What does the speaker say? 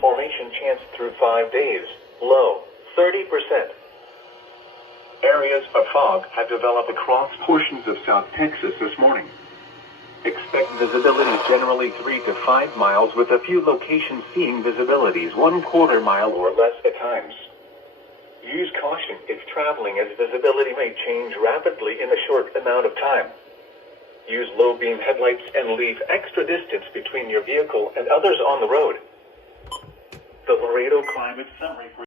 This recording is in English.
Formation chance through 5 days. Low, 30%. Areas of fog have developed across portions of South Texas this morning. Expect visibility generally 3 to 5 miles, with a few locations seeing visibilities 1/4 mile or less at times. Use caution if traveling, as visibility may change rapidly in a short amount of time. Use low beam headlights and leave extra distance between your vehicle and others on the road. The Laredo Climate Summary for